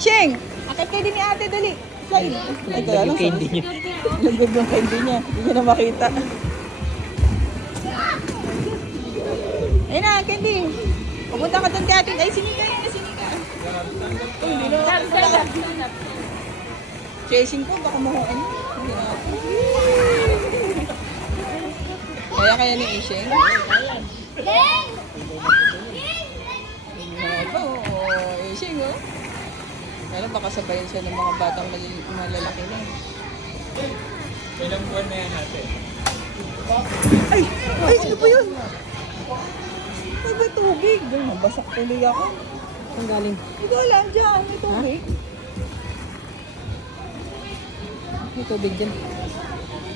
Sheng! Akit kayo din ni ate, dali. Slide. Ay, kaya lang. Candy niya. Lagod yung candy niya. Hindi niya na makita. Ayun na, candy. Pupunta ka doon kay ate. Ay, sinika yan, sinika. Uy, hindi na. Chasing ko, baka mahuan. Hindi na. Kaya ni Isheng. Isheng, oh. Pero baka sabayan siya ng mga batang malalaki na. Ilang buwan na yan natin? Ay! Ay! Ano ba yun? Ay, may tubig. Doon, mabasak tuloy ako. Saan galing? Hindi ko alam dyan. May tubig. May tubig dyan.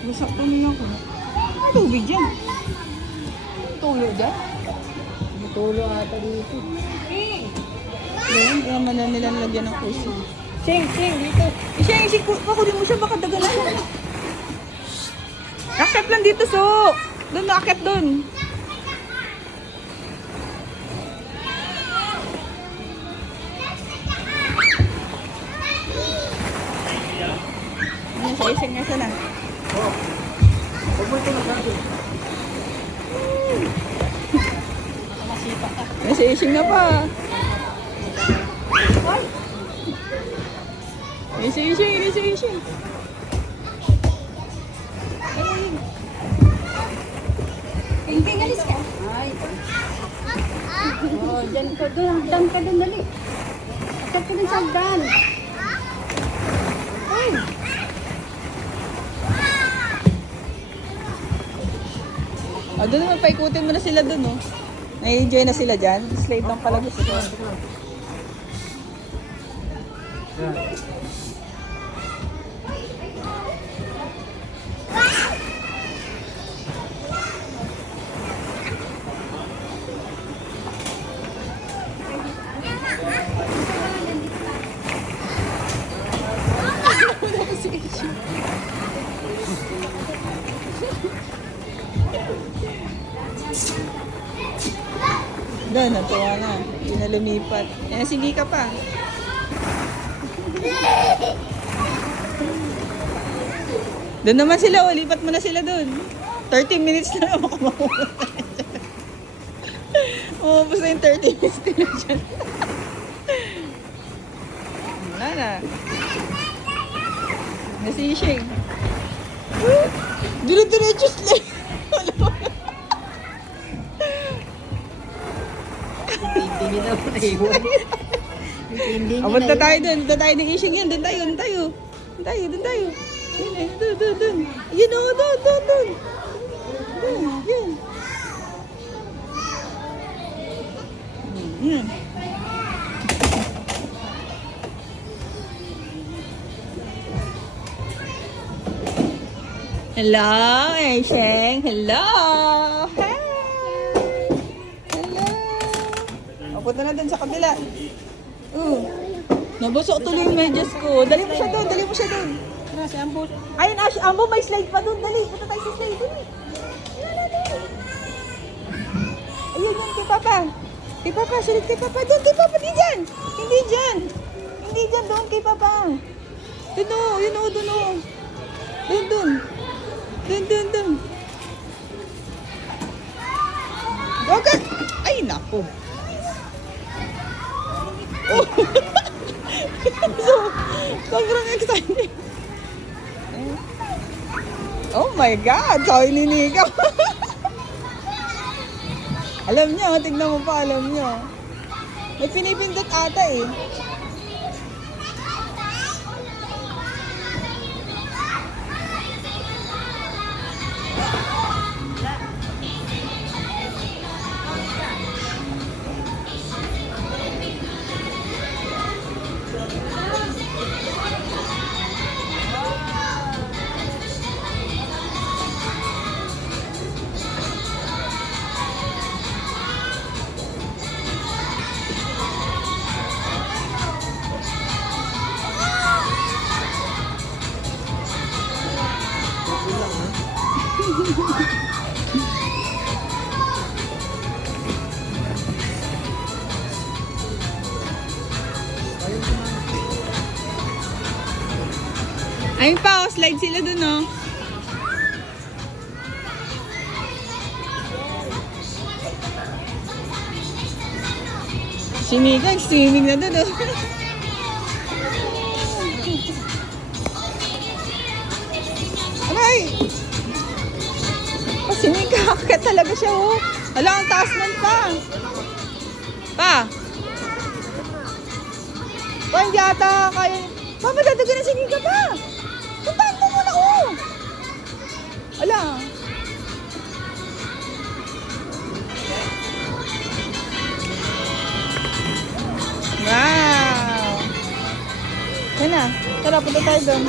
Basak tuloy ako. May tubig dyan. May tulo dyan. May tulo ata dito. Yan, kaya man na nila nilagyan ng puso. Ching! Ching! Dito! Isheng, pakunin mo siya. Baka dagalan. Akit lang dito, so. Doon, akit doon. Ano siya? Isheng nga siya na. Huwag mo ito nagsabi. May si Isheng na pa. May si Isheng, may si Isheng. Tingting, alis ka. Ay. Oh, dyan ka doon. Dyan ka doon, dali. Akat ka doon sa hagdan. Ay. Ah, doon naman paikutin mo na sila doon, oh. Nai-enjoy na sila dyan. Slide lang pala gusto ko. Doon, natuwa na. Hindi na lumipat. Eh, sige ka pa. Doon naman sila, oh. Lipat mo na sila doon. 30 minutes na ako kumawala. Umubos na yung 30 minutes nila dyan. Wala na. Nasi Isheng. Dire-diretso sila. Hindi niya na po naiwan. Hindi niya Punta tayo doon. Punta tayo ng Isheng yan. Doon tayo. Doon tayo. Doon tayo. Doon tayo. Yun eh. Doon. Doon. Doon. Yun o. Doon. Doon. Doon. Doon. Yan. Yan. Hello, Isheng. Hello. Hi. Hello. Punta na doon sa kabila. Nabusok tuloy yung medyas ko. Dali mo siya doon. Dali mo siya doon. Tara, si Ambo. Ayun, Ash, Ambo, may slide pa doon. Dali, punta tayo sa slide. Dali. Ayun, yun, kay Papa. Kay Papa, sulit kay Papa. Doon, kay Papa, di dyan. Hindi dyan. Hindi dyan, doon kay Papa. Doon o, yun o, doon o. Doon, doon. Doon, doon, doon. Okay. Ay, naku. Oh. Sobrang excited. Oh my God! So, ininigaw. Alam niyo, tignan mo pa, alam niyo. May pinipindot ata eh. Ayun pa, oh, slide sila dun, oh. Si Mika, swimming na dun, oh. Aray! Oh, si Mika, akit talaga siya, oh. Hala, ang taas nun pa. Pa! Pa, hindi ata kaya. Pa, madadagan na si Mika pa. Puntahan mo muna, oh. Ala. Wow. Yan na. Tara, punta tayo doon.